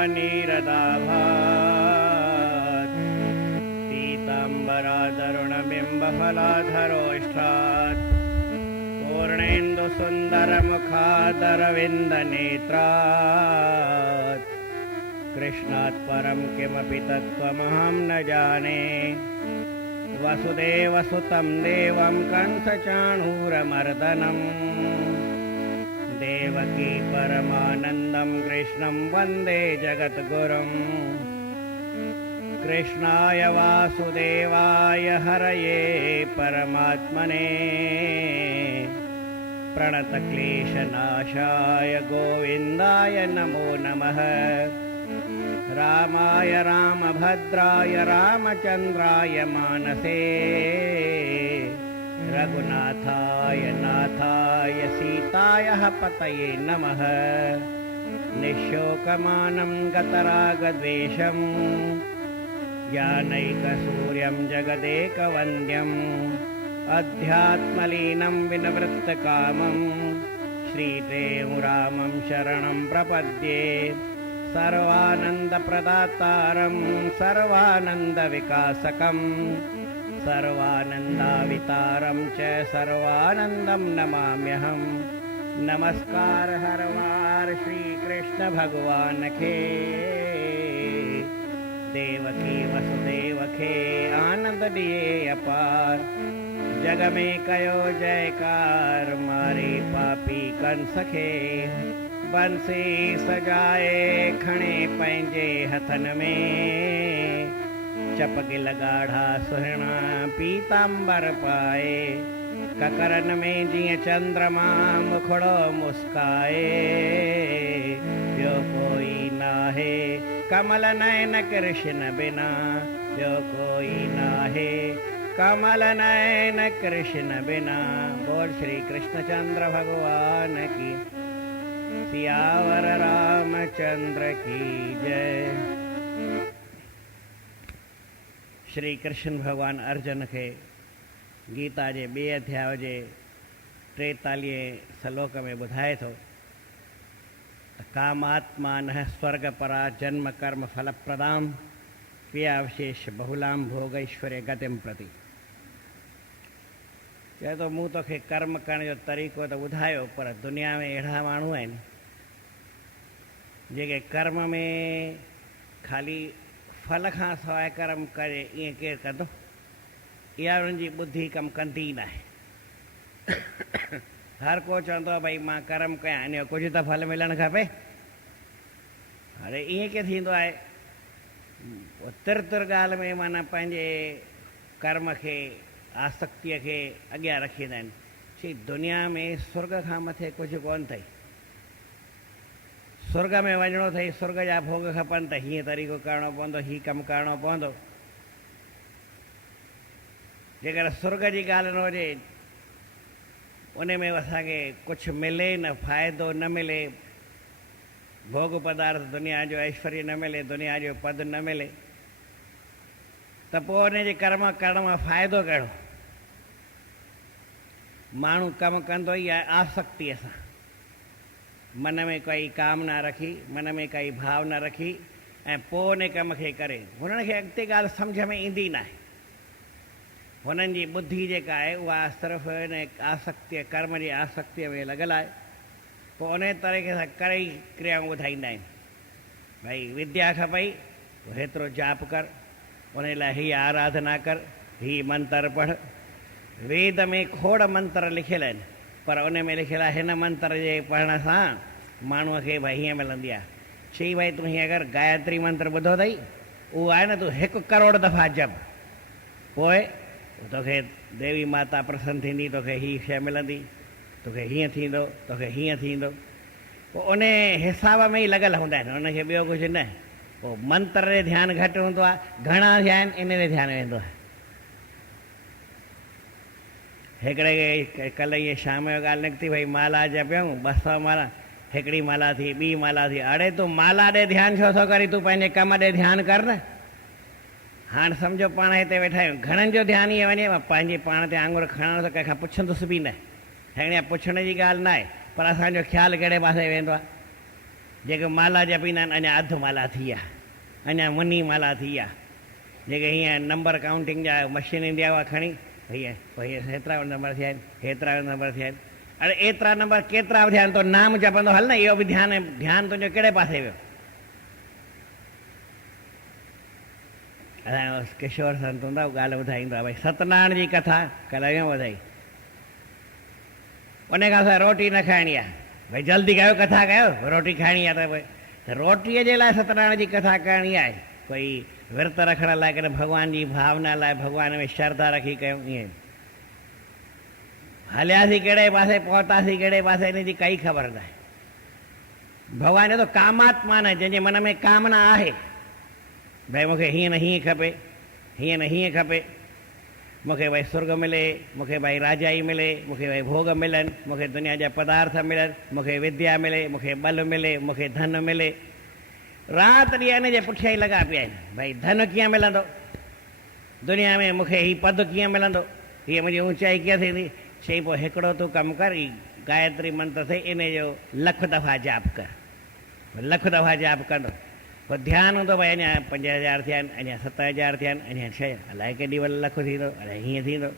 नवनीरदाभात् पीताम्बरादरुणबिम्बफलाधरोष्ठात् पूर्णेन्दुसुन्दरमुखादरविन्दनेत्रात् कृष्णात् परं किमपि तत्त्वमहं न जाने। वसुदेवसुतं देवं कंसचाणूरमर्दनम् देवकी परमानन्दं कृष्णं वन्दे जगद्गुरुम्। कृष्णाय वासुदेवाय हरये परमात्मने प्रणतक्लेशनाशाय गोविन्दाय नमो नमः। रामाय रामभद्राय रामचन्द्राय मानसे रघुनाथाय नाथाय सीतायाः पतये नमः। निःशोकमानं गतरागद्वेषं ज्ञानैकसूर्यं जगदेकवन्द्यम् अध्यात्मलीनं विनिवृत्तकामं श्रीप्रेमरामं शरणं प्रपद्ये। सर्वानन्दप्रदातारं सर्वानन्दविकासकं सर्वानन्दावितारं च सर्वानन्दं नमाम्यहम्। नमस्कार हर वार श्री कृष्ण भगवान के देवकी वसुदेव के आनंद दिए अपार। जग में कयो जयकार मारे पापी कंस के बंसी सजाए खणे पंहिंजे हथन में चपगिल गाढ़ा सुहिणा पीतांबर पाए। ककरन में जीअं चंद्रमा मुखड़ो मुस्काए ॿियो कोई नाहे कमल नयन कृष्ण बिना ॿियो कोई नाहे कमल नयन कृष्ण बिना। बोल श्री कृष्णचंद्र भगवान की सियावर रामचंद्र की जय। श्री कृष्ण भगवान अर्जुन के गीता जे 2 अध्याय जे 43 श्लोक में ॿुधाए थो त कामात्मा न स्वर्ग परा जन्म कर्म फल प्रदाम क्रियाविशेष बहुलाम भोग ऐश्वर्य गतिम प्रति। चए तो मूं तोखे कर्म करण जो तरीक़ो त ॿुधायो पर दुनिया में अहिड़ा माण्हू आहिनि जेके कर्म में खाली फल खां सवाइ कर्म करे ईअं केरु कंदो। इहा उन्हनि जी ॿुधी कमु कंदी न आहे। हर को चवंदो आहे भई मां कर्म कयां इन जो कुझु त फल मिलणु खपे। हाणे ईअं कीअं थींदो आहे तिर तिर ॻाल्हि में माना पंहिंजे कर्म खे आसक्तिअ खे अॻियां रखींदा आहिनि। चई दुनिया में स्वर्ग खां मथे कुझु कोन अथई। स्वर्ग में वञिणो अथई स्वर्ग जा भोग खपनि त हीअं तरीक़ो करिणो पवंदो हीअ कमु करिणो पवंदो। जेकर स्वर्ग जी ॻाल्हि न हुजे उन में असांखे कुझु मिले न फ़ाइदो न मिले भोग पदार्थ दुनिया जो ऐश्वर्य न मिले दुनिया जो पद न मिले त पोइ उन जे कर्म करण मां फ़ाइदो कहिड़ो। माण्हू कमु कंदो ई आहे आसक्तिअ सां मन में काई कामना रखी मन में काई भावना रखी ऐं पोइ उन कम खे करे। हुननि खे अॻिते ॻाल्हि सम्झ में ईंदी न आहे। हुननि जी ॿुधी जेका आहे उहा सिर्फ़ु इन आसक्तिअ कर्म जी आसक्तिअ में लॻल आहे। पोइ उन तरीक़े सां कई क्रियाऊं ॿुधाईंदा आहिनि भई विद्या खपई हेतिरो जाप कर उन लाइ हीअ आराधना कर हीअ मंत्र पढ़। वेद में खोड़ मंत्र लिखियल आहिनि पर उन में लिखियल आहे हिन मंत्र जे पढ़ण सां माण्हूअ खे भई हीअं मिलंदी आहे। चई भई तूं हीअं अगरि गायत्री मंत्र ॿुधो अथई उहो आहे न तूं 1 करोड़ दफ़ा जप पोइ तोखे देवी माता प्रसन्न थींदी तोखे हीअ शइ मिलंदी तोखे हीअं थींदो तोखे हीअं थींदो। पोइ उन हिसाब में ई लॻल हूंदा आहिनि उनखे ॿियो कुझु न। पोइ मंत्र ते ध्यानु घटि हूंदो आहे घणा थिया आहिनि इन ते ध्यानु वेंदो आहे। हिकिड़े कल्ह इहे शाम जो ॻाल्हि निकिती भई माला जपियऊं 200 माला हिकिड़ी माला थी ॿी माला थी। अड़े तूं माला ॾे ध्यानु छो थो करी तूं पंहिंजे कम ॾे ध्यानु कर न। हाणे सम्झो पाण हिते वेठा आहियूं घणनि जो ध्यानु ईअं वञे पंहिंजे पाण ते आङुर खणण त कंहिंखां पुछंदुसि बि न। हिन पुछण जी ॻाल्हि न आहे पर असांजो ख़्यालु कहिड़े पासे वेंदो आहे। जेके माला जपींदा आहिनि अञा अधु माला थी विया, अञा मुनी माला थी विया। जेके हीअं नंबर काउंटिंग जा मशीन ईंदी आहे उहा खणी भई भई हेतिरा नंबर थिया आहिनि, हेतिरा नंबर थिया आहिनि। अरे एतिरा नंबर केतिरा थिया आहिनि, तो नाम जपंदो हल न, इहो बि ध्यानु तुंहिंजो कहिड़े पासे वियो। असांजो किशोर संत हूंदा उहा ॻाल्हि ॿुधाईंदो आहे, भई सतनारायण जी कथा कल्ह ॿुधाई, उन खां सवाइ रोटी न खाइणी आहे। भई जल्दी कयो, कथा कयो, रोटी खाइणी आहे त भई रोटीअ जे लाइ सतनारायण जी कथा करणी आहे। कोई विर्त रखण लाइ, कॾहिं भॻवान जी भावना लाइ, भॻवान में श्रद्धा रखी कयूं, ईअं हलियासीं कहिड़े पासे, पहुतासीं कहिड़े पासे, इन जी काई ख़बर न आहे। भॻवान जो कामात्मा न, जंहिंजे मन में कामना आहे, भई मूंखे हीअं न हीअं खपे, हीअं न हीअं खपे, मूंखे भई स्वर्ग मिले, मूंखे भई राजाई मिले, मूंखे भई भोग मिलनि, मूंखे दुनिया जा पदार्थ मिलनि, मूंखे विद्या मिले, मूंखे बल मिले, मूंखे धन मिले। राति ॾींहुं इन जे पुठियां ई लॻा पिया आहिनि, भई धन कीअं मिलंदो दुनिया में, मूंखे हीउ पद कीअं मिलंदो, हीअ मुंहिंजी ऊचाई कीअं थींदी। चई पोइ हिकिड़ो तूं कमु कर, ई गायत्री मंत्र थिए इन जो 1,00,000 दफ़ा जाप कर। 1,00,000 दफ़ा जाप कंदो, पोइ ध्यानु हूंदो भई अञा 5,000 थिया आहिनि, अञा 7,000 थिया आहिनि, अञा 6, अलाए केॾी महिल 1,00,000 थींदो, अलाए हीअं थींदो।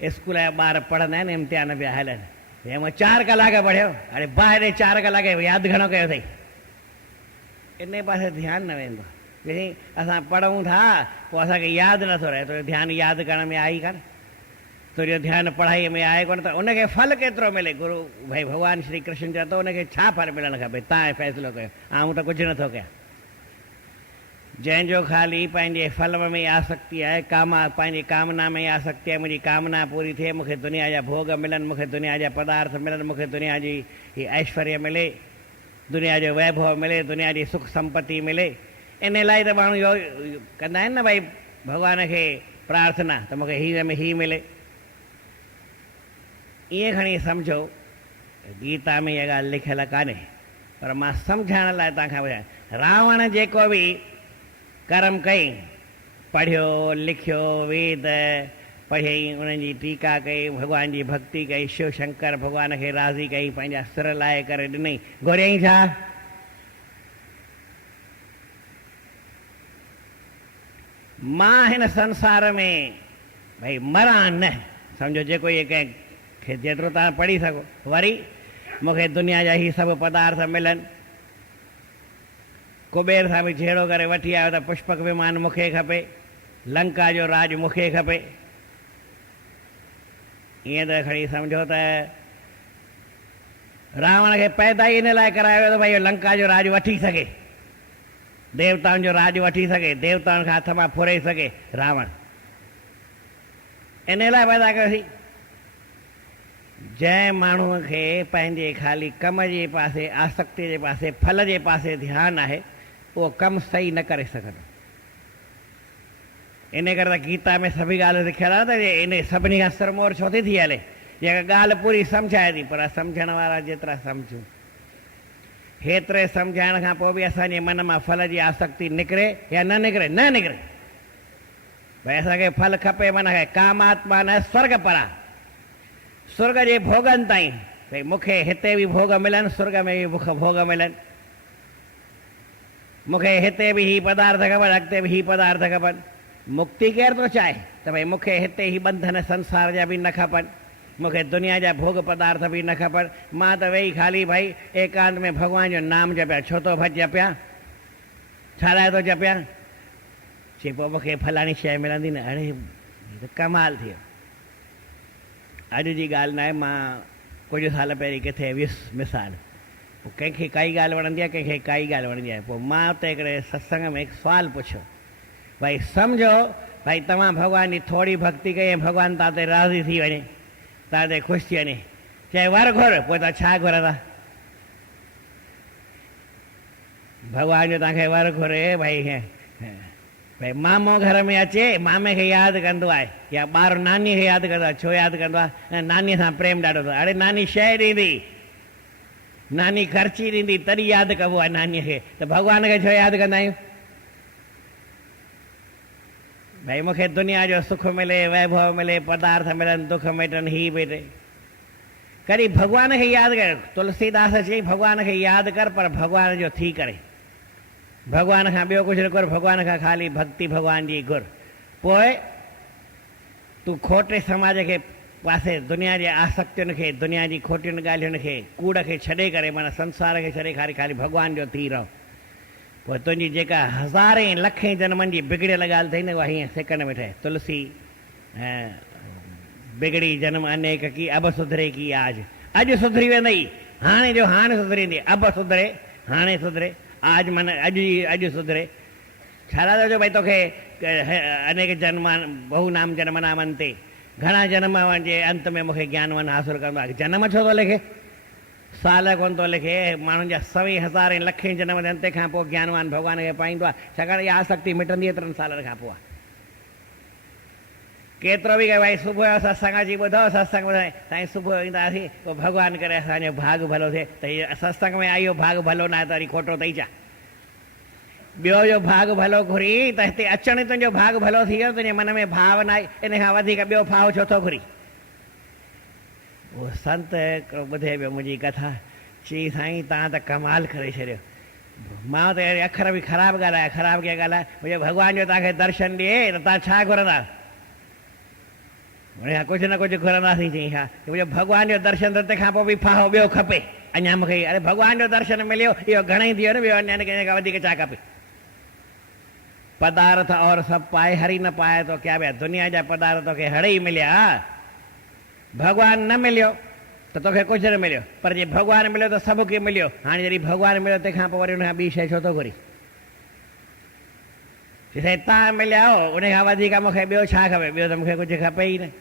स्कूल जा ॿार पढ़ंदा आहिनि, इम्तिहान पिया हलनि, हे मूं 4 कलाक पढ़ियो, अरे ॿाहिरि 4 कलाक यादि घणो कयो अथई, इन पासे ध्यानु न वेंदो। असां पढ़ूं था, पोइ असांखे यादि नथो रहे, तुंहिंजो ध्यानु यादि करण में आई कान, तुंहिंजो ध्यानु पढ़ाईअ में आहे कोन, त उनखे फल केतिरो मिले। गुरू भई भॻवानु श्री कृष्ण चयो त उनखे छा फल मिलणु खपे, तव्हां फ़ैसिलो कयो, आऊं त कुझु नथो कयां। जंहिंजो ख़ाली पंहिंजे फल में आसक्ति आहे, पंहिंजी कामना में आसक्ति आहे, मुंहिंजी कामना पूरी थिए, मूंखे दुनिया जा भोग मिलनि, मूंखे दुनिया जा पदार्थ मिलनि, मूंखे दुनिया जी हीअ ऐश्वर्य मिले, दुनिया जो वैभव मिले, दुनिया जी सुख संपत्ति मिले। इन लाइ त माण्हू इहो कंदा आहिनि न, भई भॻवान खे प्रार्थना त मूंखे हीअ में हीअ मिले। ईअं खणी सम्झो, गीता में इहा ॻाल्हि लिखियलु कान्हे, पर मां सम्झाइण लाइ तव्हांखां ॿुधायां। रावण जेको बि कर्म कई, पढ़ियो लिखियो, वेद पढ़ियईं, उन्हनि जी टीका कई, भॻवान जी भक्ति कई, शिव शंकर भॻवान खे राज़ी कई, पंहिंजा सिर लाहे करे ॾिनई, घुरियईं छा? मां हिन संसार में भई मरां न, सम्झो जेको इहे कंहिंखे जेतिरो तव्हां पढ़ी सघो, वरी मूंखे दुनिया जा ई सभु पदार्थ मिलनि, कुबेर सां बि छेड़ो करे वठी आयो त पुष्पक विमान मूंखे खपे, लंका जो राज मूंखे खपे। ईअं त खणी सम्झो त रावण खे पैदा ई इन लाइ करायो त भई इहो लंका जो राज वठी सघे, देवताउनि जो राज वठी सघे, देवताउनि खां हथ मां फुरे सघे रावण, इन लाइ पैदा कयोसीं। जंहिं माण्हूअ खे पंहिंजे ख़ाली कम जे पासे, आसक्ति जे पासे, फल जे पासे ध्यानु आहे, उहो कमु सही न करे सघंदो। इन करे त गीता में सभई ॻाल्हि लिखियलु आहे त इन सभिनी खां सिरमौर छो थी थी हले, जेका ॻाल्हि पूरी सम्झाए थी, पर सम्झण वारा जेतिरा सम्झूं, हेतिरे सम्झाइण खां पोइ बि असांजे मन मां फल जी आसक्ति निकिरे या न निकिरे, न निकिरे। भई असांखे फल खपे, माना कामात्मा न स्वर्ग परा, स्वर्ग जे भोगनि ताईं, भई मूंखे हिते बि भोग मिलनि, स्वर्ग में बि भोग मिलनि, मूंखे हिते बि ही पदार्थ खपनि, अॻिते बि ही पदार्थ खपनि। मुक्ति केरु थो चाहे त भई मूंखे हिते ही बंधन संसार जा बि न खपनि, मूंखे दुनिया जा भोग पदार्थ बि न खपनि, मां त वेही ख़ाली भई एकांत में भॻवान जो नाम जपिया। छो थो भॼ जपिया, छा लाइ थो जपिया? चई पोइ मूंखे फलाणी शइ मिलंदी न। अड़े त कमाल थियो। अॼु जी ॻाल्हि न आहे, मां कुझु साल पहिरीं किथे वियुसि मिसाल, पोइ कंहिंखे काई ॻाल्हि वणंदी आहे, कंहिंखे काई ॻाल्हि वणंदी आहे। पोइ मां उते हिकिड़े सत्संग में हिकु सुवालु पुछियो, भई सम्झो भई तव्हां भॻवान जी थोरी भक्ति कई ऐं भॻवानु तव्हां ते राज़ी थी वञे, तव्हां ते ख़ुशि थी वञे, चए वर घुर, पोइ तव्हां छा घुरंदा? भॻवान जो तव्हांखे वर घुरे, भई मामो घर में अचे, मामे खे यादि कंदो आहे, या ॿारु नानीअ खे यादि कंदो आहे। छो यादि कंदो आहे? नानीअ सां प्रेम ॾाढो अथव। अड़े नानी शइ ॾींदी, नानी ख़र्ची ॾींदी, तॾहिं यादि कबो आहे नानीअ खे। त भॻवान खे छो यादि कंदा आहियूं? भई मूंखे दुनिया जो सुख मिले, वैभव मिले, पदार्थ मिलनि, दुख मिटनि, ही मिटे। कॾहिं भॻवान खे यादि कर। तुलसीदास चई भॻवान खे यादि कर पर भॻवान जो थी करे, भॻवान खां ॿियो कुझु न कर, भॻवान खां ख़ाली भक्ति भॻवान जी घुर। पोइ तूं खोटे समाज खे पासे, दुनिया जे आसक्तियुनि खे, दुनिया जी खोटियुनि ॻाल्हियुनि खे, कूड़ खे छॾे करे, माना संसार खे छॾे ख़ाली भॻवान जो थी रहो। पोइ तुंहिंजी जेका हज़ारे लखे जन्मनि जी बिगड़ियल ॻाल्हि अथई न, उहा हीअं सेकंड में ठहे। तुलसी ऐं बिगड़ी जन्म अनेक की, अब सुधरे की आज। अॼु सुधरी वेंदई, हाणे जो हाणे सुधरींदी, अब सुधरे हाणे सुधरे, आज माना अॼु सुधरे। छा था चओ भई तोखे अनेक जन्मान बहु नाम जन्म नामंते, घणा जन्म जे अंत में मूंखे ज्ञानवान हासिलु कंदो आहे। जन्म छो थो लिखे, साल कोन थो लिखे। माण्हुनि जा 100,000 लखे जन्म थियनि, तंहिंखां पोइ ज्ञानवान भॻवान खे पाईंदो आहे। छाकाणि इहा आसक्ति मिटंदी 3 सालनि खां पोइ। केतिरो बि कयो भई सुबुह जो सत्संग अची ॿुधो, सत्संग ॿुधाए साईं सुबुह जो ईंदासीं, पोइ भॻवानु करे असांजो भाग भलो थिए। त हीअ सत्संग में आई भाग भलो न आहे त वरी खोटो अथई छा? ॿियो जो भाग भलो घुरी त हिते अचण तुंहिंजो भाग भलो थी वियो, तुंहिंजे मन में भाव न आहे, इन खां वधीक ॿियो फाव छो थो घुरी? उहो संत हिकिड़ो ॿुधे पियो मुंहिंजी कथा, चई साईं तव्हां त कमाल करे छॾियो, मां त अखर बि ख़राबु ॻाल्हाया, ख़राबु कीअं ॻाल्हाए, मुंहिंजो भॻवान जो तव्हांखे दर्शन ॾिए त तव्हां छा घुरंदा? हुन खां कुझु न कुझु घुरंदासीं। चई हा, मुंहिंजो भॻवान जो दर्शन त तंहिंखां पोइ बि फाहो ॿियो खपे अञा मूंखे। अरे भॻवान जो दर्शन मिलियो, इहो घणेई थी वियो न, ॿियो अञा कंहिं खां वधीक छा खपे? पदार्थ और सभु पाए हरी न पाए तो क्या बया, दुनिया जा पदार्थ तोखे हड़े ई मिलिया, भॻवानु न मिलियो त तोखे कुझु न मिलियो। पर जे भॻवानु मिलियो त सभु खे मिलियो। हाणे जॾहिं भॻवानु मिलियो तंहिंखां पोइ वरी हुन खां ॿी शइ छो थो घुरी? साईं तव्हां मिलिया हो, उन खां वधीक मूंखे ॿियो छा खपे? ॿियो त मूंखे कुझु खपे ई न।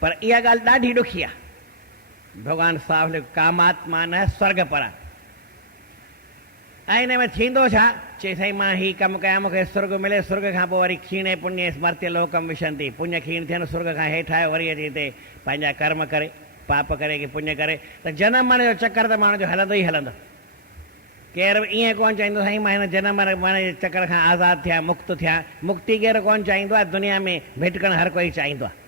पर इहा ॻाल्हि ॾाढी ॾुखी आहे। भॻवानु साफ़ लिखो, कामात्मा न स्वर्ग परा। ऐं हिन में थींदो छा? चई साईं मां हीउ कमु कयां, मूंखे स्वर्ग मिले, स्वर्ग खां पोइ वरी क्षीणे पुण्य स्मृत्य लोकम विशंति, पुण्य क्षीण थियनि, स्वर्ग खां हेठि आयो, वरी अची हिते पंहिंजा कर्म करे, पाप करे की पुण्य करे, त जनम मरण जो चक्कर त माण्हू जो हलंदो ई हलंदो। केरु बि ईअं कोन चाहींदो साईं मां हिन जनम मरण जे चक्कर खां आज़ादु थियां, मुक्त थियां। मुक्ति केरु कोन चाहींदो आहे, दुनिया में भिटकणु हर कोई चाहींदो आहे।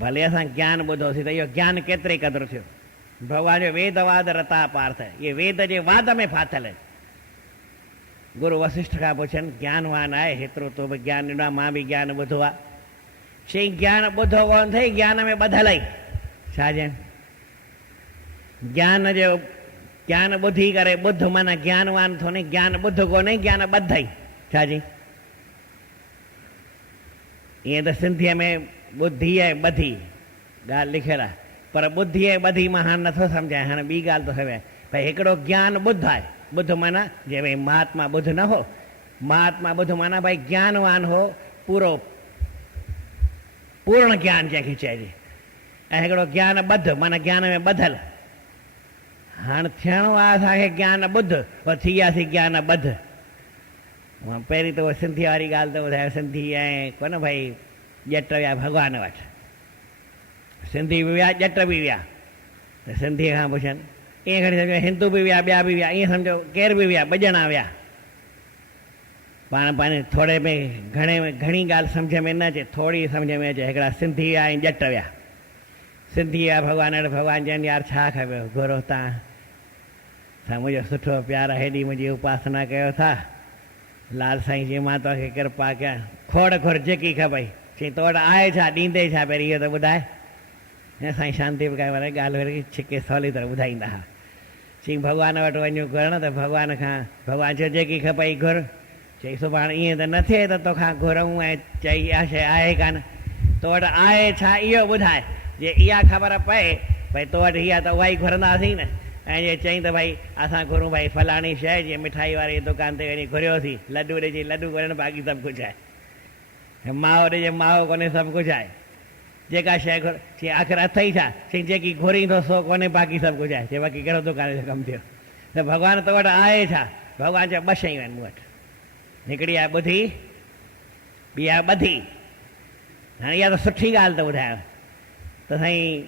भले असां ज्ञान ॿुधोसीं त इहो ज्ञान केतिरे क़दुरु थियो। भॻवान जो वेद वाद रता पार्थ, इहे वेद जे वाद में फाथल आहिनि। गुरु वशिष्ठ खां पुछनि, ज्ञानवान आहे हेतिरो, तो बि ज्ञान ॾिनो आहे, मां बि ज्ञान ॿुधो आहे। चई ज्ञान ॿुधो कोन अथई, ज्ञान में ॿधल आई। छा चइनि? ज्ञान ॿुधी करे, ॿुध माना ज्ञानवान थो न, ज्ञान ॿुध कोन्हे, ज्ञान ॿधई। छा चई? ईअं त सिंधीअ में ॿुधी ऐं ॿधी ॻाल्हि लिखियलु आहे, पर ॿुधी ऐं ॿधी मां हाणे नथो सम्झां। हाणे ॿी ॻाल्हि थो सम्झां भई हिकिड़ो ज्ञान ॿुध आहे। ॿुध माना जे भई महात्मा ॿुध न हो, महात्मा ॿुध माना भई ज्ञानवान हो, पूर्ण ज्ञान जंहिंखे चइजे। ऐं हिकिड़ो ज्ञान ॿध माना ज्ञान में ॿधल। हाणे थियणो आहे असांखे ज्ञान ॿुध, और थी वियासीं ज्ञान ॿध। पहिरीं त उहा सिंधी वारी ॻाल्हि त ॿुधायो, सिंधी ऐं कोन भई ॼट विया भॻवान वटि, सिंधी बि विया ॼट बि विया, त सिंधीअ खां पुछनि, ईअं खणी सम्झो हिंदू बि विया, ॿिया बि विया, ईअं सम्झो केर बि विया, ॿ ॼणा विया। पाण पंहिंजे थोरे में घणी ॻाल्हि सम्झ में न अचे, थोरी सम्झ में अचे। हिकिड़ा सिंधी विया ऐं ॼट विया। सिंधी विया भॻवान वटि, भॻवान चवनि यार छा खपेव, घुरो तव्हां मुंहिंजो सुठो प्यार, हेॾी मुंहिंजी उपासना कयो था, लाल साईं जी मां तोखे कृपा कयां, खोड़ घुर जेकी खपई। चई तो वटि आहे छा, ॾींदे छा, पहिरीं इहो त ॿुधाए। ऐं साईं शांती बि कयो, वरी ॻाल्हि वरी छिके सवली तरह ॿुधाईंदा हुआ। चई भॻवान वटि वञूं घुरण, त भॻवान चयो जेकी खपई घुर। चई सुभाणे ईअं त न थिए त तोखां घुरूं ऐं चई इहा शइ आहे कान, तो वटि आहे छा इहो ॿुधाए। जे इहा ख़बर पए भई तो वटि इहा त उहा ई घुरंदासीं न। ऐं जे चई त भई असां घुरूं भई फलाणी शइ, जीअं मिठाई वारी दुकान ते वञी घुरियोसीं, लॾूं ॾिजी लॾूं घुरनि, बाक़ी सभु कुझु आहे। माओ ॾिजे माओ कोन्हे, सभु कुझु आहे। जेका शइ घुर, चई आख़िर अथई छा? चई जेकी घुरींदो सो कोन्हे, बाक़ी सभु कुझु आहे। चई बाक़ी कहिड़ो दुकान जो कमु थियो? त भॻवानु तो वटि आहे छा? भॻवानु चयो ॿ शयूं आहिनि मूं वटि, हिकिड़ी आहे ॿुधी, ॿी आहे ॿधी। हाणे इहा त सुठी ॻाल्हि त ॿुधायो। त साईं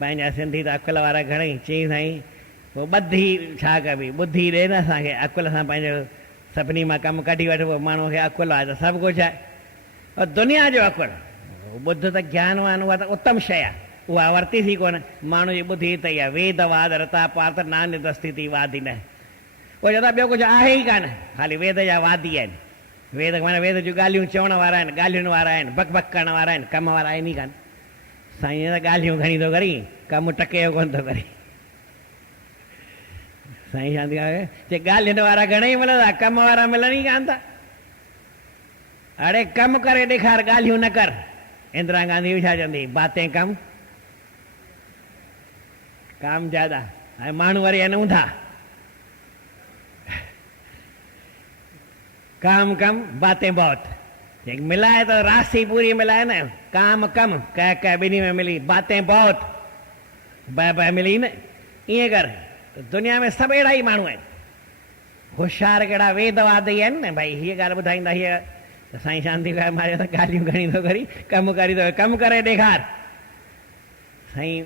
पंहिंजा सिंधी त अकुल वारा घणेई। चई साईं पोइ ॿधी छा कबी, ॿुधी ॾे न असांखे, अकुल सां पंहिंजो सभिनी मां कमु कढी वठिबो। माण्हूअ खे अकुल आहे त सभु कुझु आहे। और दुनिया जो अकुल, बुद्ध त ज्ञानवान उहा त उत्तम शइ आहे, उहा वरिती थी कोन। माण्हू जी ॿुधी त इहा वेदवाद रता पार्थ नान्य स्थिति वादी न, उहो चवंदा ॿियो कुझु आहे ई कान, ख़ाली वेद जा वादी आहिनि। वेद माना वेद जूं ॻाल्हियूं चवण वारा आहिनि, ॻाल्हियुनि वारा आहिनि, बक बक करण वारा आहिनि, कम वारा आहिनि ई कान। साईं त ॻाल्हियूं घणी थो करी, कमु टके जो कोन थो करे। साईं शांति चए ॻाल्हियुनि वारा घणेई मिलंदा, कम वारा मिलनि ई कान था। अड़े कमु करे ॾेखार, ॻाल्हियूं न कर। इंदिरा गांधी बि छा चवंदी, बातें कम काम ज्यादा। ऐं माण्हू वरी आहिनि ऊंधा, काम कम बातें बहुत। मिलाए तो राशि पूरी मिलाए न, काम कम कह कह ॿिन्ही में मिली, बातें बहुत बह बह मिली न। ईअं कर, दुनिया में सभु अहिड़ा ई माण्हू आहिनि। होशियार कहिड़ा वेदवादी आहिनि न, भई हीअ ॻाल्हि ॿुधाईंदा, हीअ त साईं शांति मारे त ॻाल्हियूं घणी थो करी, कमु करी थो, कमु करे ॾेखार। साईं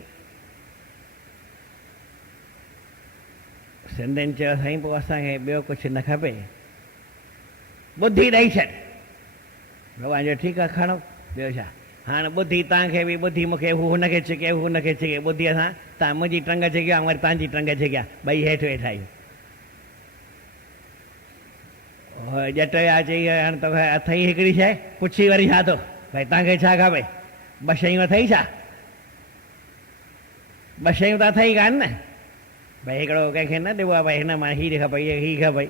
सिंधियुनि चयो, साईं पोइ असांखे ॿियो कुझु न खपे, ॿुधी ॾेई छॾ। भॻवान जो ठीकु आहे, खणो, ॿियो छा। हाणे ॿुधी तव्हांखे बि, ॿुधी मूंखे, हू हुनखे छिके, हू हुनखे छिके। ॿुधीअ सां तव्हां मुंहिंजी टंग छिकिया, वरी तव्हांजी टंग छिकिया, ॿई हेठि वेठा आहियूं। ॼट या चई हाणे तोखे अथई हिकिड़ी शइ, पुछी वरी छा थो, भई तव्हांखे छा खपे, ॿ शयूं अथई छा, ॿ शयूं त अथई कान न। भई हिकिड़ो कंहिंखे न ॾिबो आहे, भई हिन मां हीअ खपई, हीअ खपई,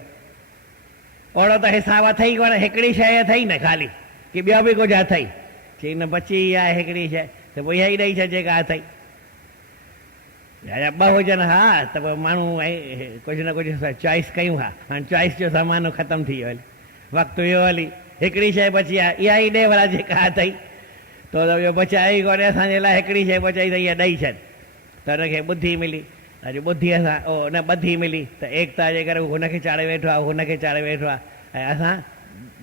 ओड़ो त हिसाबु अथई कोन। हिकिड़ी शइ अथई न ख़ाली, की ॿियो बि कुझु अथई। चई न बची आहे हिकिड़ी शइ, त पोइ इहा ई ॾेई छॾ जेका अथई। या ॿ हुजनि हा, त पोइ माण्हू कुझु न कुझु चॉइस कयूं हा। हाणे चॉइस जो ज़मानो ख़तमु थी वियो हली, वक़्तु वियो हली। हिकिड़ी शइ बची आहे, इहा ई ॾे भला जेका अथई। तो त ॿियो बचाए ई कोन्हे असांजे लाइ, हिकिड़ी शइ बचाई त इहा ॾेई छॾ। त हुनखे ॿुधी मिली, अॼु ॿुधीअ सां ओ न ॿधी मिली, त एकता जे करे हुनखे चाढ़े वेठो आहे, हुनखे चाढ़े वेठो आहे। ऐं असां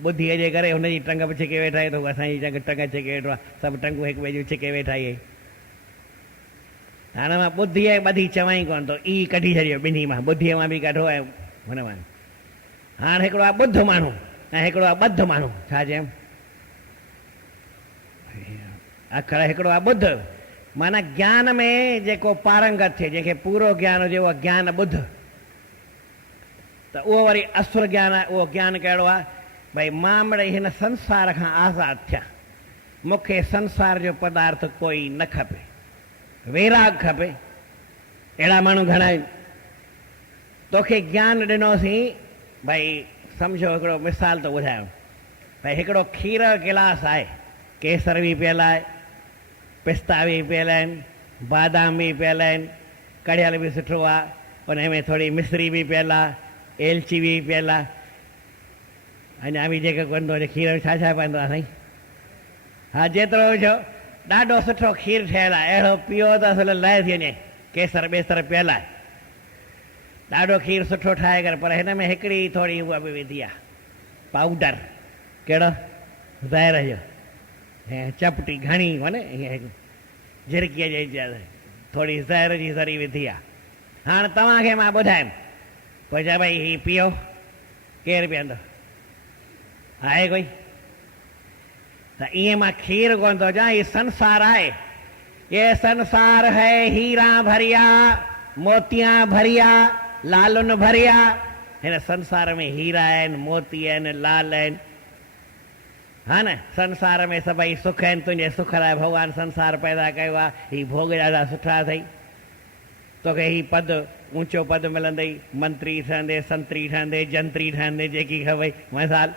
ॿुधीअ जे करे हुनजी टंग बि छिके वेठा आहियूं, त असांजी टंग छिके वेठो आहे। सभु टंगूं हिकु ॿिए जूं छिके वेठा आहियूं। हाणे मां ॿुधीअ ॿधी चवाई कोन थो, ई कढी छॾियो ॿिन्ही मां, ॿुधीअ मां बि कढो ऐं हुन मां। हाणे हिकिड़ो आहे ॿुध माण्हू ऐं हिकिड़ो आहे ॿध माण्हू। छा चयमि, अखर हिकिड़ो आहे ॿुध, माना ज्ञान में जेको पारंगत थिए, जंहिंखे पूरो ज्ञान हुजे, उहो ज्ञान ॿुध। त उहो वरी असुर ज्ञान आहे। उहो ज्ञान कहिड़ो आहे, भई मां मिड़ई हिन संसार खां आज़ादु थियां, मूंखे संसार जो पदार्थ कोई न खपे, वैराग खपे। अहिड़ा माण्हू घणा आहिनि। तोखे ज्ञान ॾिनोसीं, भई सम्झो हिकिड़ो मिसाल थो ॿुधायांव, भई हिकिड़ो खीर जो गिलास आहे, केसर बि पियल आहे, पिस्ता बि पियल आहिनि, बादाम बि पियल आहिनि, कढ़ियल बि सुठो आहे, उन में थोरी मिश्री बि पियल आहे, एलची बि पियल आहे। अञा बि जेको कोन थो, खीर में छा छा पवंदो आहे साईं? हा, जेतिरो विझो, ॾाढो सुठो खीर ठहियलु आहे, अहिड़ो पियो त असुलु लहे थी वञे। केसर बेसर पियल आहे, ॾाढो खीर सुठो ठाहे करे, पर हिन में हिकिड़ी थोरी उहा बि विधी आहे, पाउडर। कहिड़ो? ज़हर जो। ऐं चपटी घणी कोन्हे, ईअं झिरकीअ जे थोरी ज़हर जी ज़री विधी आहे। हाणे तव्हांखे मां ॿुधायमि, पोइ चए भई हीउ पीओ, केरु पीअंदो? आहे कोई? त ईअं मां खीर कोन थो चवां, हीउ संसार आहे। ये संसार है हीरा भरिया, मोतियां भरिया, लालुन भरिया। हिन संसार में हीरा आहिनि, मोती आहिनि, लाल आहिनि, हा न। संसार में सभई सुख आहिनि, तुंहिंजे सुख लाइ भॻवानु संसार पैदा कयो आहे। हीउ भोग ॾाढा सुठा अथई, तोखे हीउ पद, ऊंचो पद मिलंदई, मंत्री ठहंदे, संतरी ठहंदे, जंत्री ठहंदे, जेकी खपई मिसाल।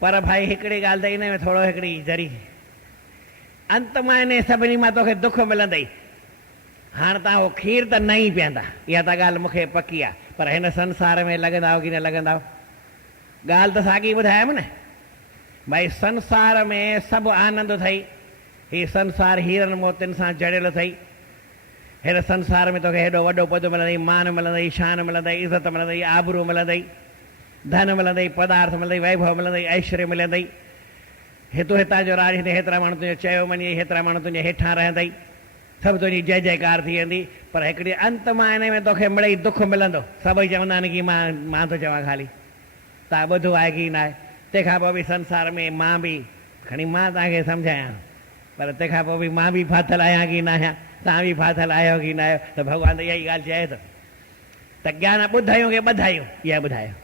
पर भाई हिकिड़ी ॻाल्हि त इन में थोरो हिकिड़ी ज़री अंत मां इन सभिनी मां तोखे दुख मिलंदई। हाणे तव्हां उहो खीर त न ई पीअंदा, इहा त ॻाल्हि मूंखे पकी आहे, पर हिन संसार में लॻंदा की न लॻंदा? ॻाल्हि त साॻी ॿुधायमि न, भई संसार में सभु आनंद अथई। हीउ संसार हीरनि मोतियुनि सां जड़ियल अथई। हिन संसार में तोखे हेॾो वॾो पद मिलंदई, मान मिलंदई, शान मिलंदई, इज़त मिलंदई, आबरू मिलंदई, धन मिलंदई, पदार्थ मिलंदई, वैभव मिलंदई, ऐश्वर्य मिलंदई। हितो हितां जो राज, हिते हेतिरा माण्हू तुंहिंजो चयो मञी, हेतिरा माण्हू तुंहिंजे हेठां रहंदई, सभु तुंहिंजी जय जयकार थी वेंदी। पर हिकिड़ी अंत मां हिन में तोखे मिड़ई दुख मिलंदो। सभई चवंदा आहिनि की मां थो चवां ख़ाली, तव्हां ॿुधो आहे की न आहे। तंहिंखां पोइ बि संसार में मां बि खणी मां तव्हांखे सम्झायां, पर तंहिंखां पोइ बि मां बि फाथल आहियां की न आहियां, तव्हां बि फाथल आहियो की न आहियो, त भॻवानु त इहा ई ॻाल्हि चए थो। त ज्ञान ॿुधायूं की ॿधायूं, इहा ॿुधायो।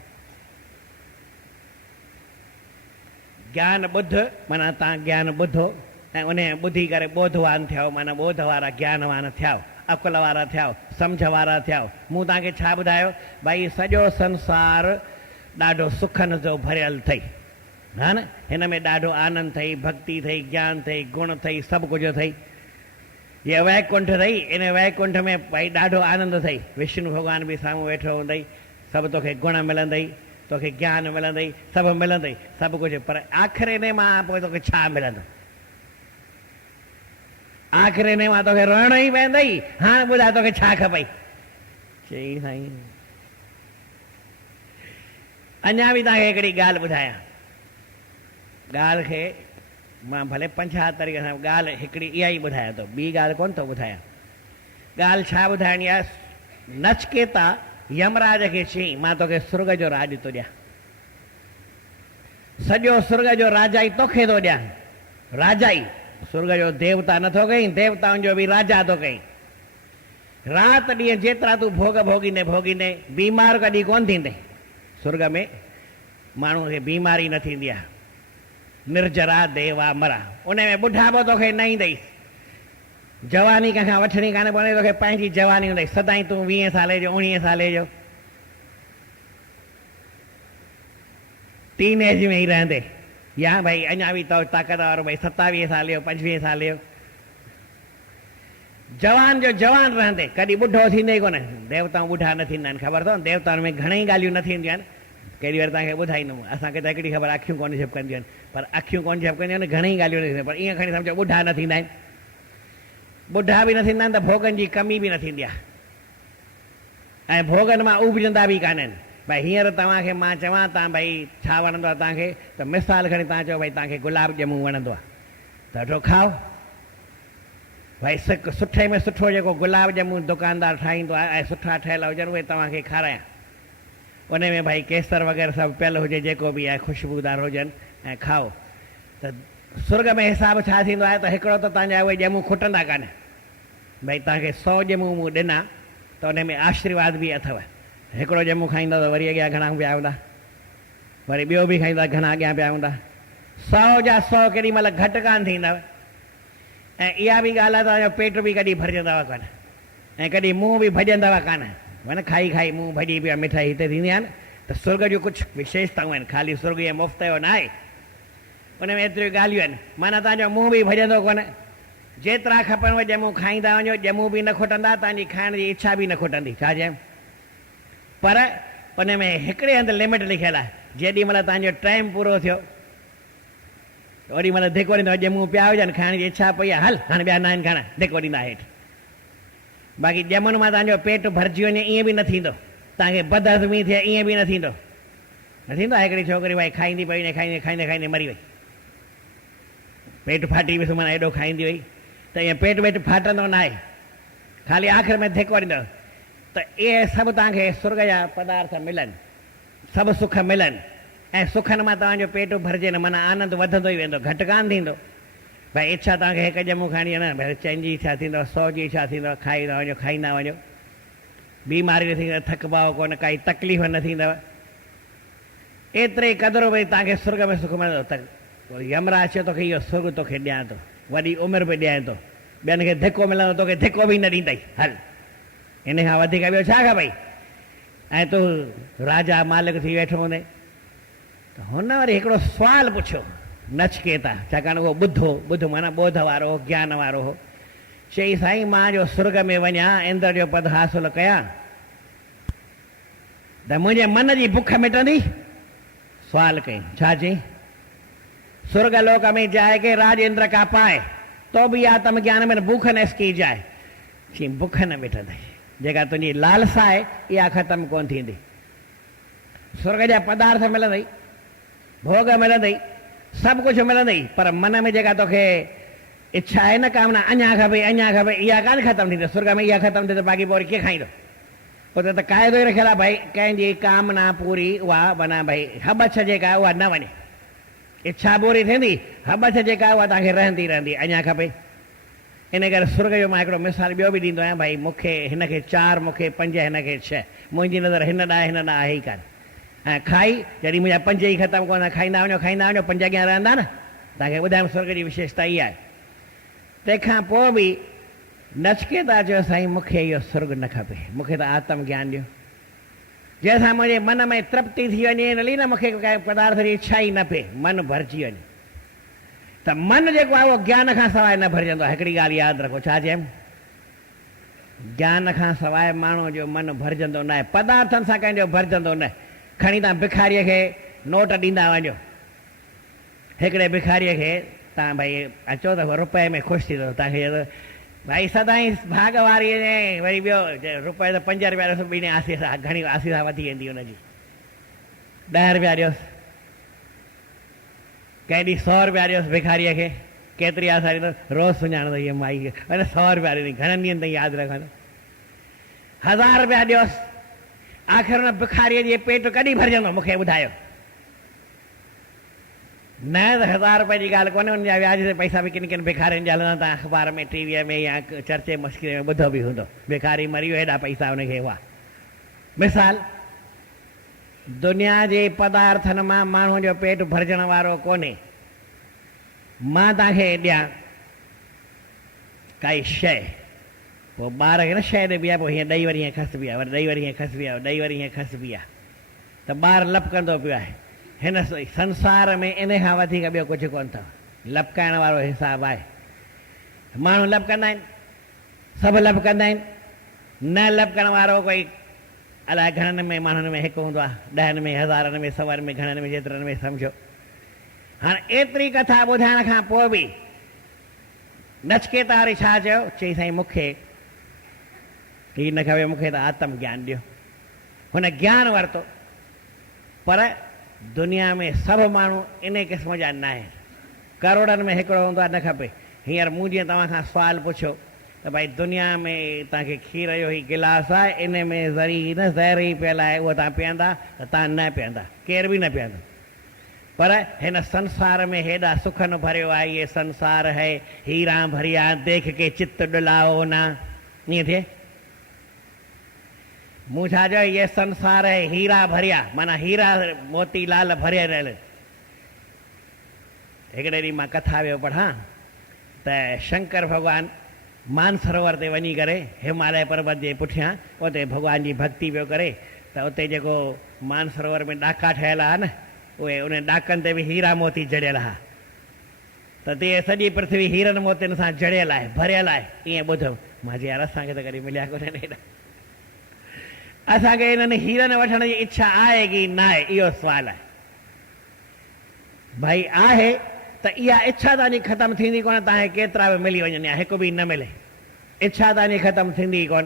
ज्ञान ॿुध माना तव्हां ज्ञान ॿुधो ऐं उन ॿुधी करे ॿोधवान थियो, माना ॿोध वारा ज्ञानवान थिया, अकुल वारा थिया, सम्झ वारा थिया। मूं तव्हांखे छा ॿुधायो, भई सॼो संसार ॾाढो सुखनि जो भरियल अथई, हा न, हिन में ॾाढो आनंद अथई, भक्ति अथई, ज्ञान अथई, गुण अथई, सभु कुझु अथई। ये वैकुंठ अथई, इन वैकुंठ में भई ॾाढो आनंद अथई। विष्णु भॻवानु बि साम्हूं वेठो हूंदई, सभु तोखे गुण मिलंदई, तोखे ज्ञान मिलंदई, सभु मिलंदई, सभु कुझु। पर आख़िरी ने मां पोइ तोखे छा मिलंदो, आख़िरी ने मां तोखे रहणो ई पवंदई। हाणे ॿुधाए तोखे छा खपई। चई साईं अञा बि तव्हांखे हिकिड़ी ॻाल्हि ॿुधायां, ॻाल्हि खे मां भले 50 तरीक़े सां ॻाल्हि हिकिड़ी इहा ई ॿुधायां थो, ॿी ॻाल्हि कोन थो ॿुधायां। ॻाल्हि छा ॿुधाइणी आहे, नचकेता यमराज खे चई मां तोखे सुर्ग जो राज थो ॾियां, सॼो सुर्ग जो राजा ई तोखे थो ॾियां। राजा ई सुर्ग जो देवता नथो कई, देवताउनि जो बि राजा थो कई। राति ॾींहं जेतिरा तूं भोग भोगींदे भोगींदे बीमार कॾहिं कोन थींदे। सुर्ग में माण्हूअ खे बीमारी न थींदी आहे। निर्जरा देवा मरा, उन में ॿुढापो तोखे न ईंदई, जवानी कंहिंखां वठणी कान पवंदी, तोखे पंहिंजी जवानी हूंदई, सदाईं तूं 20 साले जो 19 साले जो टीनेज में ई रहंदे, या भई अञा बि तो ताक़त वारो भई 27 साल जो 25 साल जो जवान जो जवान रहंदे कॾहिं ॿुढो थींदे ई कोन। देवताऊं ॿुढा न थींदा आहिनि, ख़बर अथव, देवताउनि में घणेई ॻाल्हियूं न थींदियूं आहिनि। केॾी वार तव्हांखे ॿुधाईंदुमि, असांखे त हिकिड़ी ख़बर अखियूं कोन झपकंदियूं आहिनि, पर अखियूं कोन झपकंदियूं आहिनि, घणेई ॻाल्हियूं न थींदियूं, पर ईअं खणी सम्झो ॿुढा न थींदा आहिनि। ॿुढा बि न थींदा आहिनि त भोगनि जी कमी बि न थींदी आहे, ऐं भोगनि मां उबजंदा बि कान आहिनि। भई हींअर तव्हांखे मां चवां, तव्हां भई छा वणंदो आहे तव्हांखे, त मिसाल खणी तव्हां चओ भई तव्हांखे गुलाब ॼमूं वणंदो आहे, त वठो खाओ। भई सुठे में सुठो जेको गुलाब ॼमूं दुकानदार ठाहींदो आहे ऐं सुठा ठहियल हुजनि उहे तव्हांखे खारायां। उन में भई केसर वग़ैरह सभु पियल हुजे, जेको बि आहे ख़ुशबूदार हुजनि, ऐं खाओ। त सुर्ग में हिसाब छा थींदो आहे, त हिकिड़ो त तव्हांजा उहे ॼमूं खुटंदा कान। भई तव्हांखे 100 ॼमूं मूं ॾिना त उन में आशीर्वाद बि अथव। हिकिड़ो ॼमूं खाईंदा त वरी अॻियां घणा पिया हूंदा, वरी ॿियो बि खाईंदा घणा अॻियां पिया हूंदा। 100 जा 100 केॾी महिल घटि कान थींदव। ऐं इहा बि ॻाल्हि आहे, तव्हांजो पेट बि कॾहिं भरिजंदव कान, ऐं कॾहिं मुंहुं बि भॼंदव कान। माना खाई खाई मुंहुं भॼी पिया, मिठाई हिते थींदी आहे न। त सुर्ग जूं कुझु विशेषताऊं आहिनि, ख़ाली सुर्ग इहे मुफ़्त जो न आहे, उन में एतिरियूं ॻाल्हियूं आहिनि। माना तव्हांजो मुंहुं बि भॼंदो कोन, जेतिरा खपनिव ॼमूं खाईंदा वञो, ॼमूं बि न खुटंदा, तव्हांजी खाइण जी इच्छा बि न खुटंदी। छा चयमि, पर उन में हिकिड़े हंधि लिमिट लिखियलु आहे, जेॾी महिल तव्हांजो टाइम पूरो थियो ओॾी महिल धिको ॾींदो, ॼमूं पिया हुजनि, खाइण जी इच्छा पई आहे, हल हाणे ॿिया न आहिनि खाइणा, धिको ॾींदा हेठि। बाक़ी ॼमनि मां तव्हांजो पेट भरिजी वञे ईअं बि न थींदो, तव्हांखे बदहज़मी थिए ईअं बि न थींदो। न थींदो आहे हिकिड़ी छोकिरी भई खाईंदी पई वञे, खाईंदे खाईंदे खाईंदे मरी वई, पेट फाटी वियुसि, माना एॾो खाईंदी हुई त ईअं पेट वेट फाटंदो न आहे, ख़ाली आख़िर में धिको ॾींदो। त इहे सभु तव्हांखे सुर्ग जा पदार्थ मिलनि, सभु सुख मिलनि, ऐं सुखनि मां तव्हांजो पेट भरिजे न, माना आनंद वधंदो ई वेंदो, घटि कान थींदो। भई इच्छा तव्हांखे हिकु ॼमूं खाइणी आहे न, भई 100 जी इच्छा थींदव, 100 जी इच्छा थींदव, खाईंदा वञो खाईंदा वञो, बीमारी न थींदव, थकबाव कोन, काई तकलीफ़ न थींदव। एतिरे क़दुरु भई तव्हांखे सुर्ग में सुख मिलंदो। त यमराज चयो तोखे इहो सुर्ग तोखे ॾियां थो, वॾी उमिरि बि ॾियां थो, ॿियनि खे धिको मिलंदो, तोखे धिको बि न ॾींदई, हल इन खां वधीक ॿियो छा खपई। ऐं तूं राजा मालिक थी वेठो हूंदे। त हुन वरी हिकिड़ो सुवालु पुछियो नचकेता, छाकाणि उहो ॿुधो माना ॿोध वारो हो, ज्ञान वारो हो। चई साईं मां जो सुर्ग में वञा, इंद्र जो पद हासिल कयां, त मुंहिंजे मन जी बुख मिटंदी। सुवाल कई, छा चई, स्वर्ग लोक में जाए के राज इंद्र का पाए तो भी आत्म ज्ञान में भूख न इसकी जाए। ची भूख न मिटंदी, जेका तुंहिंजी लालसा आहे इहा ख़तमु कोन थींदी। स्वर्ग जा पदार्थ मिलंदई, भोग मिलंदई, सभु कुझु मिलंदई, पर मन में जेका तोखे इच्छा आहे न कामना, अञा खपे इहा कान ख़तमु थींदी। स्वर्ग में इहा ख़तमु थी त बाक़ी पोइ वरी कीअं खाईंदो। उते त क़ाइदो ई रखियलु आहे, भई कंहिंजी कामना पूरी उहा माना भई हबछ जेका आहे उहा न वञे, इच्छा पूरी थींदी हबस जेका उहा तव्हांखे रहंदी रहंदी अञा खपे। इन करे सुर्ग जो मां हिकिड़ो मिसाल ॿियो बि ॾींदो आहियां भाई मूंखे हिनखे 4 मूंखे 5 हिनखे 6 मुंहिंजी नज़र हिन ॾांहुं हिन ॾांहुं आहे ई कान। ऐं खाई जॾहिं मुंहिंजा 5 ई ख़तमु कोन खाईंदा वञो 5 अॻियां रहंदा न। तव्हांखे ॿुधायां सुर्ग जी विशेषता इहा आहे। तंहिंखां पोइ बि नचकेता चयो साईं मूंखे इहो सुर्ग न खपे, मूंखे त आत्म ज्ञान ॾियो जंहिंसां मुंहिंजे मन में तृप्ति थी वञे हली न, मूंखे कंहिं पदार्थ जी इच्छा ई न पए, मन भरिजी वञे। त मन जेको आहे उहो ज्ञान खां सवाइ न भरिजंदो आहे। हिकिड़ी ॻाल्हि यादि रखो, छा चयमि? ज्ञान खां सवाइ माण्हू जो मन भरिजंदो न आहे, पदार्थनि सां कंहिंजो भरिजंदो न। खणी तव्हां भिखारीअ खे नोट ॾींदा वञो, हिकिड़े भिखारीअ खे तव्हां भई अचो त रुपए में ख़ुशि थींदो, तव्हांखे भाई सदाईं भाग वारी वरी ॿियो रुपए त 5 रुपया ॾियोसि, ॿी आसीसा घणी आसीसा वधी वेंदी हुनजी, 10 रुपया ॾियोसि, कंहिं ॾींहुं 100 रुपया ॾियोसि भिखारीअ खे, केतिरी आसानी रोज़ु सुञाणंदो हीअ माई खे, अने 100 रुपया ॾिनी, घणनि ॾींहंनि ताईं यादि रखंदो। 1000 रुपया ॾियोसि, आख़िर हुन भिखारीअ जे पेट कॾहिं भरिजंदो मूंखे ॿुधायो? न त 1000 रुपए जी ॻाल्हि कोन्हे, हुनजा व्याज ते पैसा बि किन किन भिखारियुनि जा हलंदा, तव्हां अख़बार में टीवीअ में या चर्चे मस्किरे में ॿुधो बि हूंदो, भिखारी मरी वियो हेॾा पैसा हुनखे हुआ। मिसाल, दुनिया जे पदार्थनि मां माण्हू जो पेट भरिजण वारो कोन्हे। मां तव्हांखे ॾियां काई शइ, पोइ ॿार खे न शइ ॾिबी आहे, पोइ हीअं ॾेई वरी हीअं खसबी आहे, वरी ॾेई वरी हीअं खसबी आहे, ॾेई वरी हीअं खसबी आहे, त ॿारु लपकंदो पियो आहे। हिन संसार में इन खां वधीक ॿियो कुझु कोन्ह अथव, लपकाइण वारो हिसाबु आहे। माण्हू लपकंदा आहिनि, सभु लपकंदा आहिनि, न लपकण वारो कोई अलाए घणनि में माण्हुनि में हिकु हूंदो आहे, 10 में, 1000 में, 100 में, घणनि में, जेतिरनि में सम्झो। हाणे एतिरी कथा ॿुधाइण खां पोइ बि नचकेता वरी छा चयो? चई साईं मूंखे हीअ न खपे, मूंखे त आत्म ज्ञान ॾियो। हुन ज्ञान वरितो, पर दुनिया में सभु माण्हू इन क़िस्म जा न आहिनि, करोड़नि में हिकिड़ो हूंदो आहे, न खपे। हींअर मूं जीअं तव्हां खां सुवालु पुछियो त भाई दुनिया में तव्हांखे खीर जो ही गिलास आहे, इन में ज़री न ज़हर ई पियल आहे, उहो तव्हां पीअंदा त तव्हां न पीअंदा, केर बि न पीअंदो। पर हिन संसार में हेॾा सुखन भरियो आहे, ये संसार है हीरा भरिया, देख के चित्त डुलाओ ना, ईअं थिए। मूं छा चयो? ये संसार है हीरा भरिया, माना हीरा मोती लाल भरियल रहियल। हिकिड़े ॾींहुं मां कथा वियो पढ़ां त शंकर भॻवानु मानसरोवर ते वञी करे हिमालय पर्वत जे पुठियां उते भॻवान जी भक्ति पियो करे, त उते जेको मानसरोवर में ॾाका ठहियल आहे न, उहे उन ॾाकनि ते बि हीरा मोती जड़ियल आहे। त ते सॼी पृथ्वी हीरनि मोतियुनि सां जड़ियल आहे, भरियल आहे, ईअं ॿुधो। मां चयो यार असांखे त कॾहिं मिलिया कोन्हे हेॾा, असांखे हिननि हीरनि वठण जी इच्छा आहे की न आहे, इहो सुवालु आहे। भाई आहे त इहा इच्छा तव्हांजी ख़तमु थींदी कोन, तव्हांखे केतिरा बि मिली वञनि या हिकु बि न मिले, इच्छा तव्हांजी ख़तमु थींदी कोन,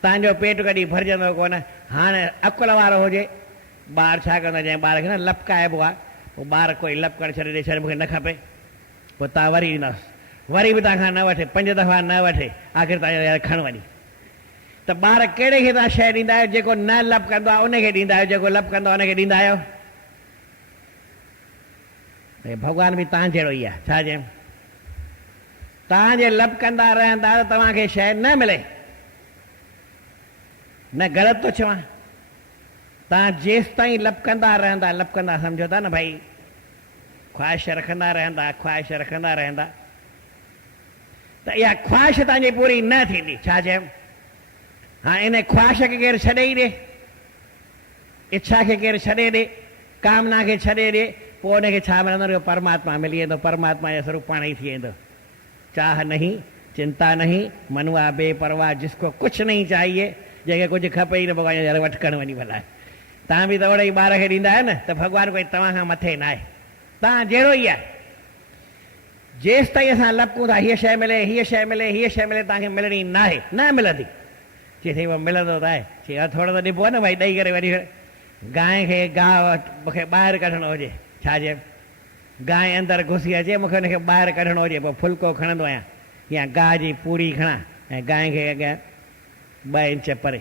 तव्हांजो पेट कॾहिं भरिजंदो कोन। हाणे अकुल वारो हुजे, ॿारु छा कंदो, जंहिं ॿार खे न लपकाइबो आहे, पोइ ॿार कोई लपकण छॾे ॾे, छॾे मूंखे न खपे, पोइ तव्हां वरी ॾींदुसि, वरी बि तव्हांखां न वठे, 5 दफ़ा न वठे, आख़िर तव्हां खण वञी। त ॿार कहिड़े खे तव्हां शइ ॾींदा आहियो? जेको न लपकंदो आहे उनखे ॾींदा आहियो, जेको लपकंदो आहे उनखे ॾींदा आहियो। भॻवान बि तव्हां जहिड़ो ई आहे। छा चयमि? तव्हां जे लपकंदा रहंदा त तव्हांखे शइ न मिले, न ग़लति थो चवां। तव्हां जेसि ताईं लपकंदा रहंदा, लपकंदा सम्झो था न भाई, ख़्वाहिश रखंदा रहंदा, ख़्वाहिश रखंदा रहंदा, त इहा ख़्वाहिश तव्हांजी पूरी न थींदी। छा चयमि? हाँ, इन ख्वाहिश के केर छॾे ई ॾे, इच्छा के केर छॾे ॾे, कामना के छॾे ॾे, पोइ उनखे छा मिलंदो? परमात्मा मिली वेंदो, परमात्मा जो स्वरूप पाण ई थी वेंदो। चाह नहीं, चिंता नहीं, मनवा बेपरवाह, जिसको कुछ नहीं चाहिए, जंहिंखे कुझु खपे ई न, भॻवान यार वठकण वञी भला। तव्हां बि त ओड़े ई ॿार खे ॾींदा आहियो न, त भॻवानु कोई तव्हां खां मथे न आहे, तव्हां जहिड़ो ई आहे। जेसि ताईं असां लपकूं था, हीअ शइ मिले, हीअ शइ मिले, हीअ शइ मिले, तव्हांखे मिलणी न आहे, न मिलंदी। चई थी उहो मिलंदो त आहे, चई थोरो त ॾिबो आहे न भाई, ॾेई करे वरी गांइ खे गांइ मूंखे ॿाहिरि कढणो हुजे। छा चए? गांइ अंदरि घुसी अचे, मूंखे हुनखे ॿाहिरि कढणो हुजे, पोइ फुल्को खणंदो आहियां या गाह जी पूड़ी खणा ऐं गांइ खे अॻियां 2 इंच परे।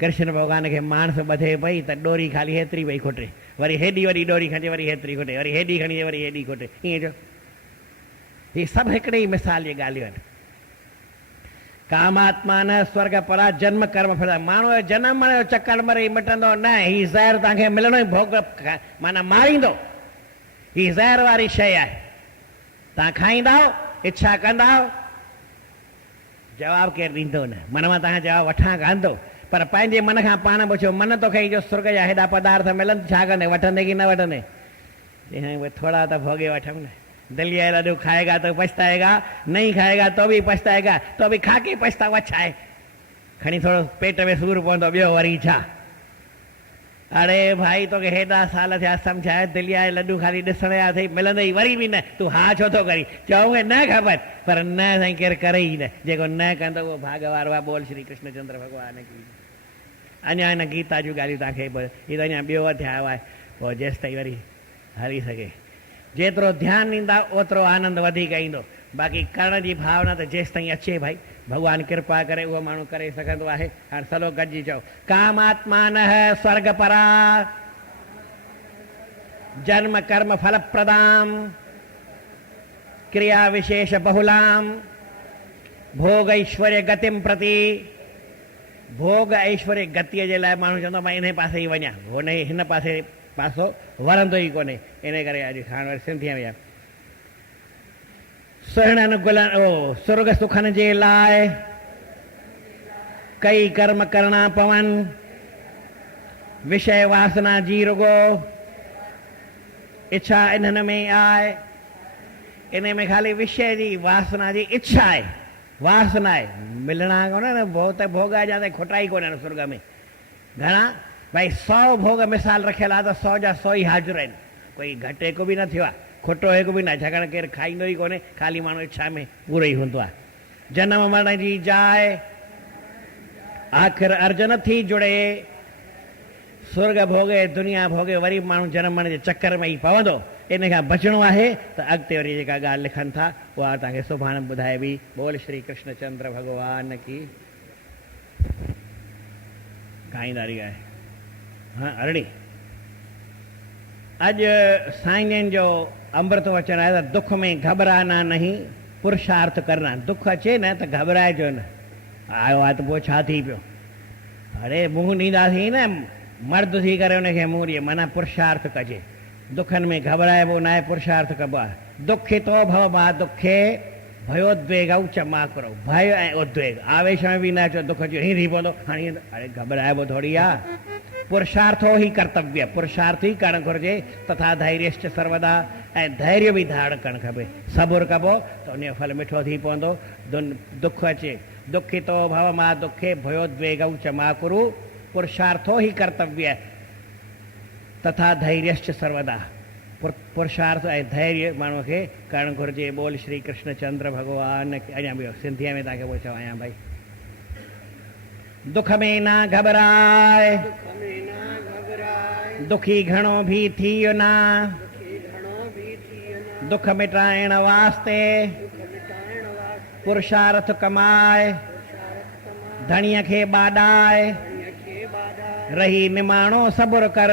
कृष्ण भॻवान खे माणस ॿधे पई त ॾोरी ख़ाली हेतिरी पई खुटे, वरी हेॾी वरी डोरी खणे वरी हेतिरी खोटे, वरी हेॾी खणी वरी हेॾी खोटे, ईअं जो। हीअ सभु हिकिड़े ई मिसाल जी ॻाल्हियूं आहिनि। कामात्मा न स्वर्ग परा जन्म कर्म फल। माण्हू जो जनम जो चकर मरे मिटंदो न, हीअ ज़हर तव्हांखे मिलणो ई भोग माना मारींदो। हीअ ज़हर वारी शइ आहे, तव्हां खाईंदव, इच्छा कंदव, जवाबु केरु ॾींदो न। मन मां तव्हांखां जवाबु वठां कान थो, पर पंहिंजे मन खां पाण पुछो, मन तोखे जो स्वर्ग जा हेॾा पदार्थ मिलनि, छा कंदे, वठंदे की न वठंदे? उहे थोड़ा तो भोगे वठूं न। दलिया लड्डू खाएगा तो पछताएगा, नहीं खाएगा तो भी पछताएगा, तो भी खा के पछतावा छाए। खणी थोड़ो पेट में सूर पवंदो, ॿियो वरी छा। अरे भाई तोखे हेॾा साल थिया सम्झाए, दलिया लड्डू खाली ॾिसण जा अथई, मिलंदई वरी बि न, तूं हा छो थो करी? चऊं न ख़बर, पर न साईं केरु करे ई न। जेको न कंदो उहो भाग वारो आहे। बोल श्री कृष्ण चंद्र भॻवान की। अञा हिन गीता जूं ॻाल्हियूं तव्हांखे हीअ त अञा ॿियो अध्याय आहे, पोइ जेसि ताईं वरी हली सघे। जेतिरो ध्यानु ॾींदा ओतिरो आनंद वधीक ईंदो। बाक़ी करण जी भावना त जेसि ताईं अचे भाई, भॻवान कृपा करे उहो माण्हू करे सघंदो आहे। हाणे सलो गॾिजी चओ, कामात्मा न स्वर्ग परा जन्म कर्म फल प्रदाम क्रिया विशेष बहुलाम भोग ऐश्वर्य गतिम प्रति। भोग ऐश्वर्य गतिअ जे लाइ माण्हू चवंदो मां इन पासे ई वञा, हुन हिन पासे पासो वरंदो ई कोन्हे। इन करे अॼु खाइण वरी सिंधीअ में सुहिणनि गुलनि सुर्ग सुखनि जे लाइ कई कर्म करणा पवनि, विषय वासना जी रुगो इच्छा इन्हनि में आहे। इन में ख़ाली विषय जी वासना जी इच्छा आहे, वासना आहे, मिलणा कोन्हे न। भोग जा त खोटा ई कोन्हनि सुर्ग में। घणा भाई 100 भोग मिसाल रखियल आहे त 100 जा 100 ई हाज़िर आहिनि, कोई घटि हिकु बि न थियो आहे, खोटो हिकु बि न। छाकाणि केरु खाईंदो ई कोन्हे, ख़ाली माण्हू इच्छा में पूरो ई हूंदो आहे। जनम मरण जी जाइ आख़िर अर्ज न थी जुड़े, स्वर्ग भोगे दुनिया भोगे, वरी माण्हू जनम मरण जे चकर में ई पवंदो। इन खां बचणो आहे त अॻिते वरी जेका ॻाल्हि लिखनि था उहा तव्हांखे सुभाणे ॿुधाइबी। बोल श्री कृष्ण चंद्र भॻवान की। गाईंदारी आहे हाँ अरड़ी। अॼु साईं जन जो अमृत वचन आहे त दुख में घबराना नहीं, पुरुषार्थ करना। दुख अचे न त घबराइजो न। आयो आहे त पोइ छा थी पियो? अरे मुंहुं ॾींदासीं न, मर्द थी करे हुनखे मुंहुं ॾिए, माना पुरुषार्थ कजे। दुखनि में घबराइबो न आहे, पुरुषार्थ कबो आहे। दुखितो भव मा दुखे भयोद्वेग चमा करो। भय ऐं उद्वेग आवेश में बि न अचो, दुख जो हीअं थी पवंदो, हाणे अरे घबराइबो थोरी आहे। पुरुषार्थो ही कर्तव्य, पुरुषार्थ ई करणु घुरिजे। तथा धैर्यश्च सर्वदा, ऐं धैर्य बि धारण करणु खपे। सबुरु कबो त उन जो फल मिठो थी पवंदो। दुख अचे, दुखितो भव मा दुखे भयोद्वेग चमा कुरु। पुरुषार्थो ही कर्तव्य तथा धैर्यश्च सर्वदा। पुरुषार्थ ऐं धैर्य माण्हूअ खे करणु घुरिजे। बोल श्री कृष्ण चंद्र भॻवान। अञा ॿियो सिंधीअ में तव्हांखे पोइ चवां भाई, दुख में न घबराए, दुखी घणो भी थियो न, दुख मिटाइण वास्ते पुरुषार्थ कमाए, धणीअ खे ॿाॾाए, रही निमाणो सबुर कर।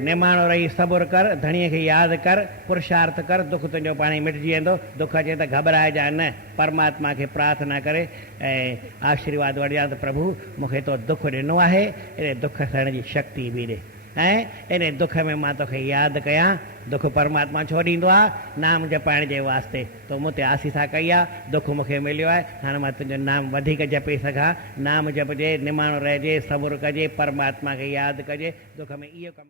निमाणो रही सबुर कर, धणीअ खे यादि कर, पुरुषार्थ कर, दुख तुंहिंजो पाण ई मिटिजी वेंदो। दुख अचे त घबराइजा न, परमात्मा खे प्रार्थना करे ऐं आशीर्वाद वठिजां त प्रभु मूंखे तो दुख ॾिनो आहे, इन दुख सहण जी शक्ति बि ॾे। ऐं इन दुख में मां तोखे यादि कयां। दुख परमात्मा छो ॾींदो आहे? नाम जपाइण जे वास्ते। तो मूं ते आसीसा कई आहे, दुख मूंखे मिलियो आहे, हाणे मां तुंहिंजो नाम वधीक जपी सघां। नाम जपजे, निमाणो रहिजे, सबुरु कजे, परमात्मा खे यादि कजे। दुख में इहो कमु